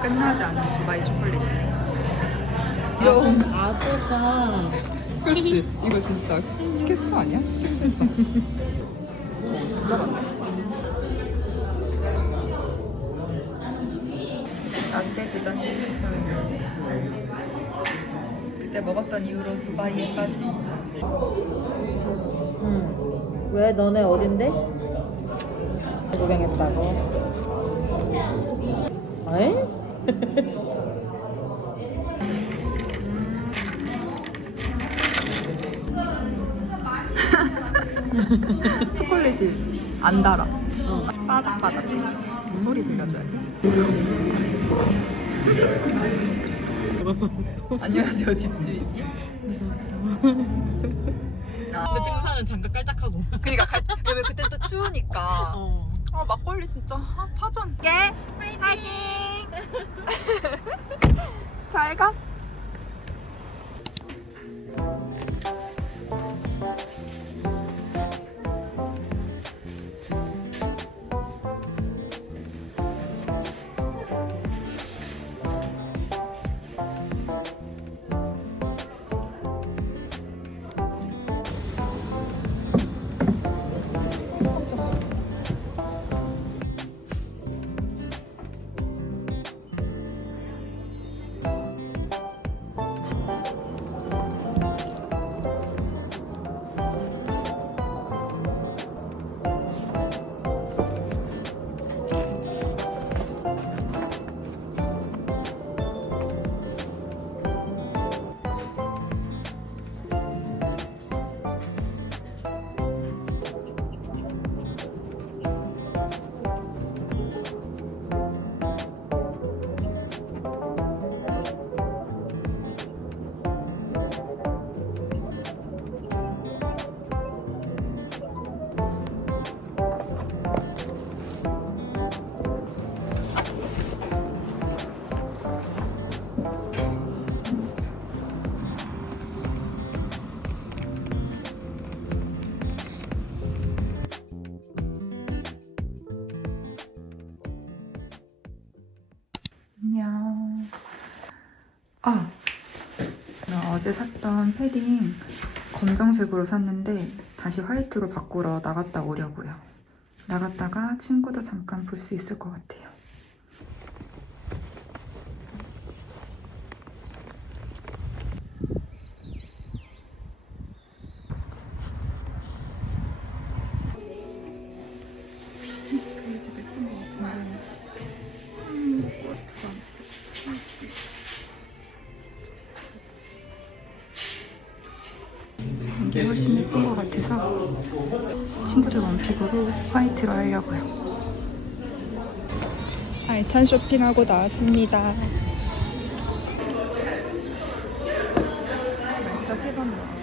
끝나지 않은 두바이 초콜릿이네. 아보가 그렇지. 이거 진짜 캡처 아니야? 캡처했어. 어, 진짜 많네. 라떼 두잔 시켰어요. 그때 먹었던 이후로 두바이에 빠진. 응. 왜 너네 어딘데? 구경했다고. 에? 초콜릿이 안 달아. 어. 바삭바삭해. 소리 들려줘야지. 안녕하세요 집주인님. 근데 등산은 장갑 깔짝하고. 그니까 갈, 왜 그때 또 추우니까. 어. 아 막걸리 진짜 아, 파전. 예. 파이팅. 잘 가. 패딩 검정색으로 샀는데 다시 화이트로 바꾸러 나갔다 오려고요. 나갔다가 친구도 잠깐 볼 수 있을 것 같아요. 화이트로 하려고요. 알찬 쇼핑하고 나왔습니다. 말차 세번 넣어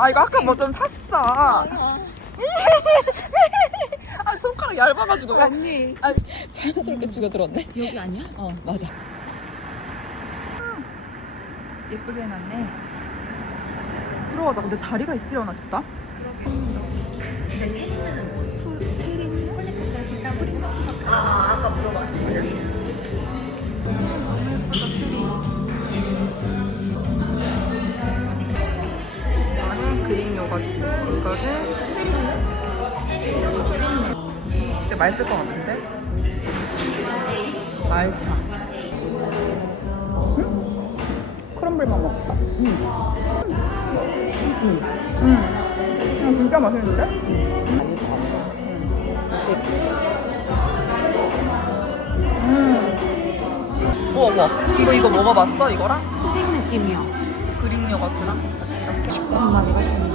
아 이거 아까 뭐 좀 샀어. 아 손가락 얇아가지고. 언니 아, 자연스럽게 죽어들었네. 여기 아니야? 어, 맞아. 예쁘게 해놨네. 들어가자. 근데 자리가 있으려나 싶다. 근데 테리는? 풀 테리즈? 폴리카시카 프린다? 아, 아까 물어봤는데. 너무 예쁘다 트리. 이거는 테리누. 테리누. 근데 맛있을 것 같은데? 말차. 응? 크럼블만 먹자. 응. 응. 응. 진짜 맛있는데? 음. 우와 우와 이거 이거 먹어봤어 이거랑? 푸딩 느낌이야. 그릭 요거트랑 같이 이렇게 조금만 해가지고.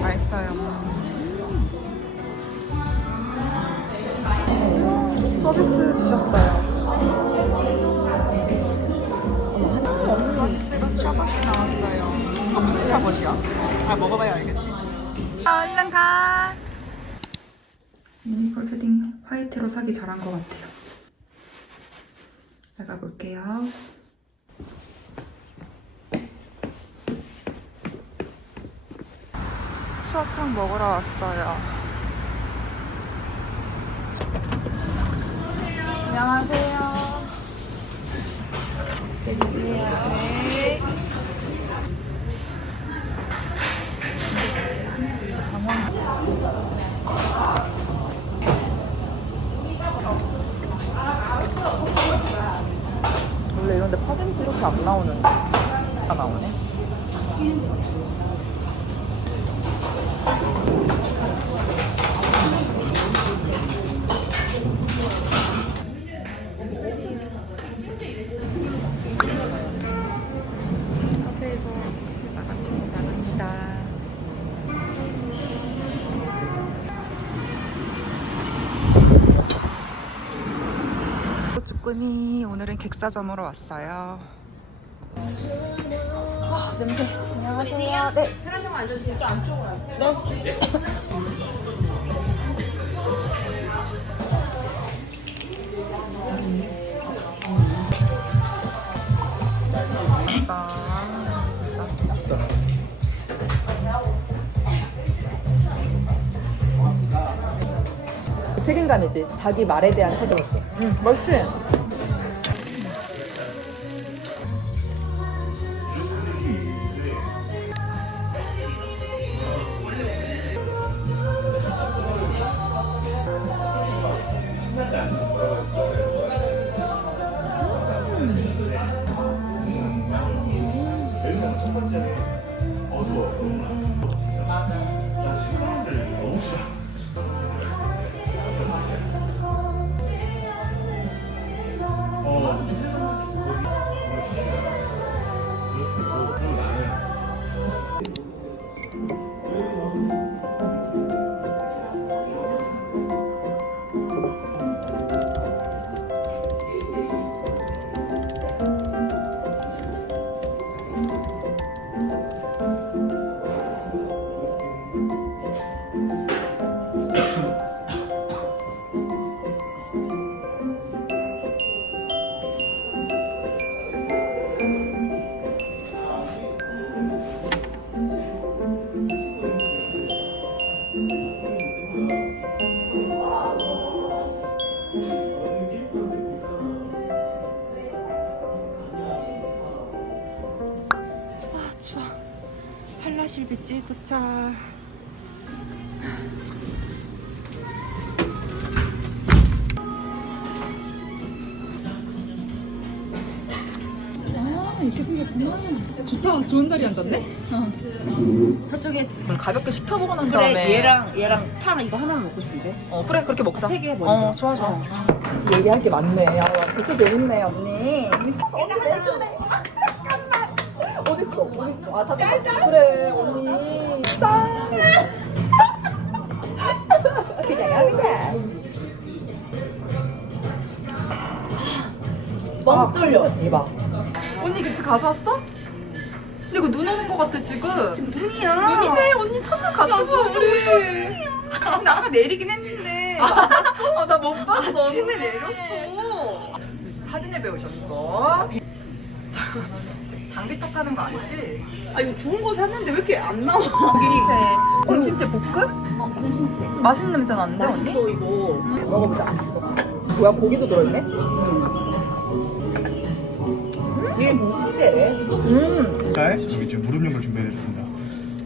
맛있어요. 서비스 주셨어요. 서비스로 차버시 나왔어요. 이거 무슨 차버시야? 아 먹어봐야 알겠지? 아, 얼른 가. 미니컬 패딩 화이트로 사기 잘한 것 같아요 나가 볼게요 추어탕 먹으러 왔어요. 안녕하세요. 원래 이런데 이렇게 안 나오는데 다 나오네. 오늘은 객사점으로 왔어요. 아, 냄새. 안녕하세요. 네. 편하시면 앉아주세요. 저 안쪽으로 앉아요. 네. 책임감이지. 자기 말에 대한 책임감. 응, 맛있지? 도착. 아, 이렇게 생겼구나. 좋다. 좋은 자리 앉았네? 저쪽에 좀 가볍게 시켜 보고 난 그래 다음에 얘랑 얘랑 탕 이거 하나만 먹고 싶은데. 어 그래 그렇게 먹자. 세 개 먼저. 어 좋아 좋아. 어. 얘기할 게 많네. 야, 벌써 재밌네, 언니. 언니 왜 그래? 아, 잠깐만. 어딨어? 어딨어? 아, 잠깐만. 그래, 언니. 짠. 그냥 하는 뻥 뚫려. 진짜 대박. 언니 그치 가져왔어? 근데 이거 눈 오는 거 같아 지금. 지금 눈이야. 눈이네 언니 첫날 같이 야, 봐 우리. 근데 아까 내리긴 했는데. 아나 못 봤어. 아침에. 내렸어. 사진을 배우셨어. 장비 탓하는 거 아니지? 아 이거 좋은 거 샀는데 왜 이렇게 안 나와? 이게 공심채 볶음? 어, 공신채. 맛있는 냄새 나는데 언니? 맛있어 이거. 먹어보자. 뭐야 고기도 들어있네? 이게 공신채래. 음. 쌀, 여기 지금 무릎용을 준비해드렸습니다.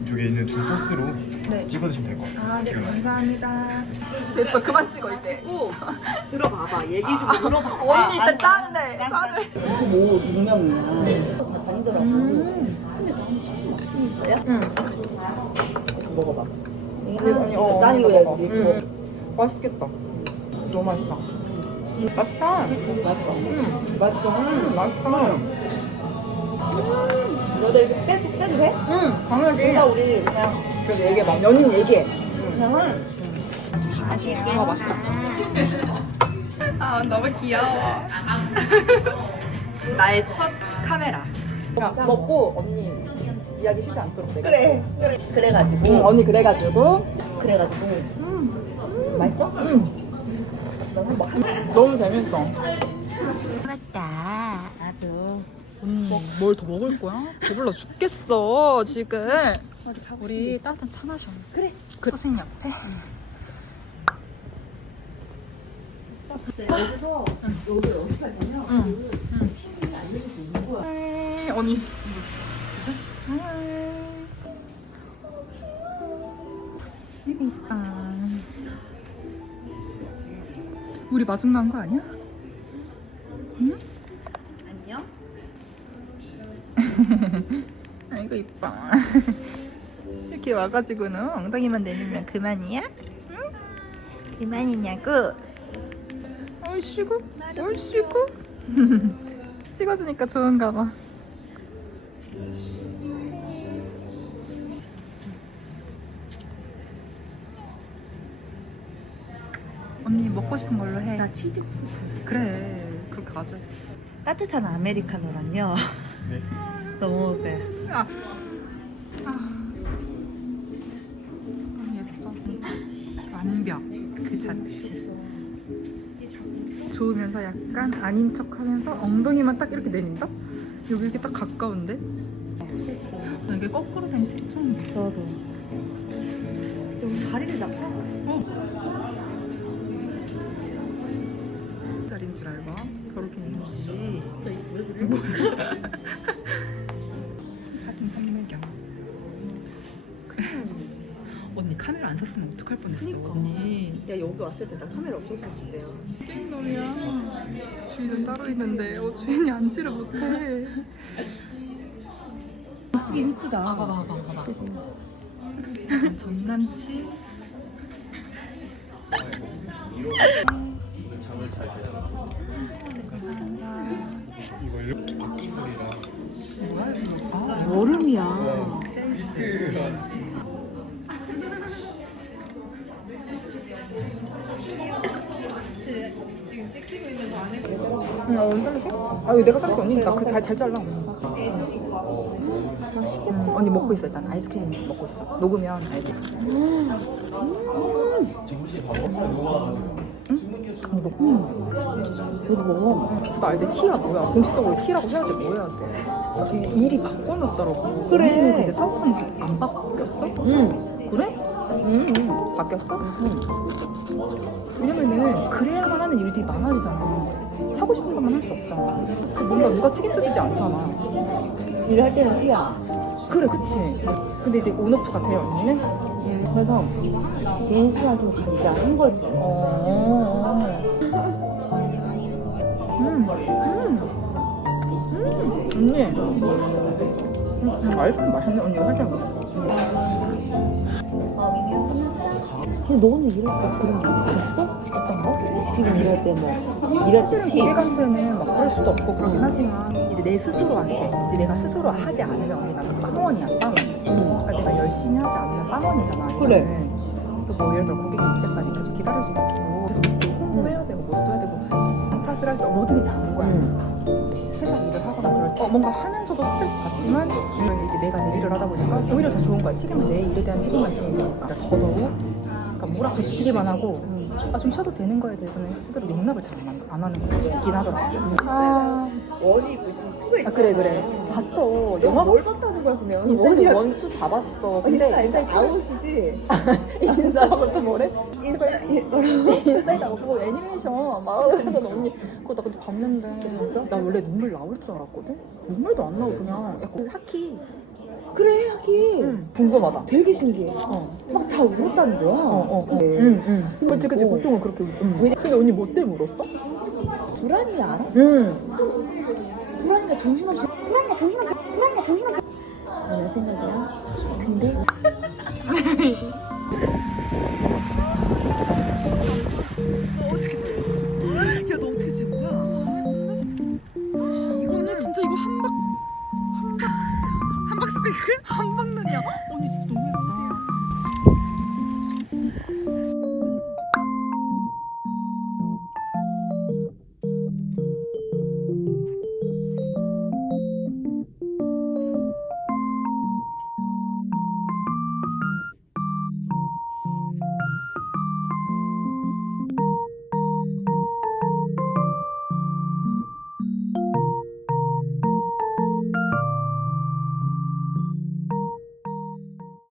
이쪽에 있는 두 소스로 네. 찍어 드시면 될 것 같습니다. 아, 네, 막혀요. 감사합니다. 됐어 그만 찍어 이제. 오, 들어봐봐. 얘기 좀 들어봐. 언니 일단 짜는데 짜를. 25 6명이야. 다 다니더라고. 음. 근데 너무 참 맛있으니까요. 응. 먹어봐. 아니, 어, 난 이거. 여기 응. 이거. 맛있겠다. 너무 맛있다. 맛있다. 맛있어. 응. 맛있어. 음, 맛있다. 너도 이렇게 빼도 빼도 돼? 응. 당연히. 그러니까 우리 그냥 그래서 얘기해봐. 연인 얘기해. 그냥은 아 맛있다. 아 너무 귀여워. 나의 첫 카메라. 야, 먹고 언니 이야기 쉬지 않도록 내가. 그래 그래 그래가지고 응, 언니 그래가지고. 그래가지고 음. 맛있어? 응. 뭐 한. 너무 재밌어. 맞다. 나도. 뭘 더 먹을 거야? 배불러 죽겠어 지금. 우리 따뜻한 차 마셔. 그래. 그- 소신 옆에. 네, 여기서 여기 어디 가냐 에이, 언니. 이쁘다. 우리 마중 나온 거 아니야? 응? 안녕. 아이고 이뻐. 이렇게 와가지고는 엉덩이만 내밀면 그만이야? 응? 그만이냐고? 얼씨구? 얼씨구? 찍어주니까 좋은가 봐. 언니 먹고 싶은 걸로 해. 나 치즈. 그래 그렇게 가져야지. 따뜻한 아메리카노랑요. 네. 너무 먹을래. 아. 아. 너무 예뻐. 완벽 그 자체. 좋으면서 약간 아닌 척 하면서 엉덩이만 딱 이렇게 내린다? 여기 이렇게 딱 가까운데? 나 이게 거꾸로 된 트리 처음 봐. 저도. 여기 자리를 잡자. 짜리인 줄 알고 저렇게 있는지. 왜 그래? 사진 선물 겸. 언니 카메라 안 샀으면 어떡할 뻔했어 그니까. 언니. 야 여기 왔을 때 나 카메라 없었을 때요. 땡놈이야. 주인은 따로 있는데 어, 주인이 앉지를 못해. 이쁘긴 이쁘다. 봐봐 봐봐 봐봐. 전 남친. 이거 이렇게 뭐야 이거? 아, 얼음이야. 센스. 응, 어, 언니 자르게? 아, 이거 내가 자를게 언니. 나그잘잘 잘라. 맛있겠다. 음, 언니 먹고 있어 일단 아이스크림 먹고 있어. 녹으면 알지. 음. 응? 녹. 너도 먹어. 응. 나 이제 티가 뭐야? 공식적으로 티라고 해야 돼? 뭐 해야 돼? 이 일이 바꿔놨더라고. 그래. 근데 사업하면서 안 바뀌었어? 응. 그래? 응. 바뀌었어? 왜냐면은 그래야만 하는 일들이 많아지잖아. 하고 싶은 것만 할 수 없잖아. 그 뭔가 누가 책임져주지 않잖아. 일할 때는 뛰야. 그래, 그치. 근데 이제 온오프가 돼, 언니는? 응. 그래서 개인 시간 좀 갖자 한 거지. 어. 음, 음. 음, 언니. 음, 음, 아이스크림 맛있네, 언니가 살짝. 근데 너는 이럴 때 그런 게 있어? 어떤 거? 지금 이럴 때뭐 이럴 때 사실은 티. 고객한테는 막 그럴 수도 없고 그러긴 하지만 이제 내 스스로한테 이제 내가 스스로 하지 않으면 언니가 빵원이야 빵원 응. 그러니까 내가 열심히 하지 않으면 빵원이잖아 그래. 이거는. 그래서 뭐 예를 들어 고객이 올 때까지 계속 기다릴 수도 없고 계속 홍보해야 되고 뭐또 해야 되고 탓을 할 수 없고 모든 게 다른 거야 응. 회사 일을 하거나 그럴 때 어, 뭔가 하면서도 스트레스 받지만 이런 이제 내가 내 일을 하다 보니까 오히려 더 좋은 거야 책임은 내 일에 대한 책임만 지는 거니까 더더욱 그러니까 몰아붙이기만 하고 아, 좀 쉬어도 되는 거에 대해서는 스스로 용납을 잘 안 하는 것 같긴 하더라고요. 아, 원이 뭐 지금 투가 있잖아. 아, 그래, 그래. 봤어. 영화 뭘 봤다는 거야 그러면? 인사이드 원이야. 원투 다 봤어. 인사 근데 인사 인사이드 아웃이지. 인사하고 또 뭐래? 인사 인사이드 하고 그거 애니메이션 말하는 언니 그거 나 근데 봤는데 나 원래 눈물 나올 줄 알았거든? 눈물도 안 나고 그냥 약간 하키 그래 하기. 응. 궁금하다 되게 신기해. 어. 막 다 울었다는 거야. 어, 어, 네. 응, 응. 그치, 그치. 어. 보통은 그렇게. 응. 근데 언니 뭐 때문에 울었어? 불안이 알아? 응. 불안이가 정신없이 불안이가 정신없이 불안이가 정신없이 내 생각이야. 근데 박스 한박나이야 언니 진짜 너무 예쁘다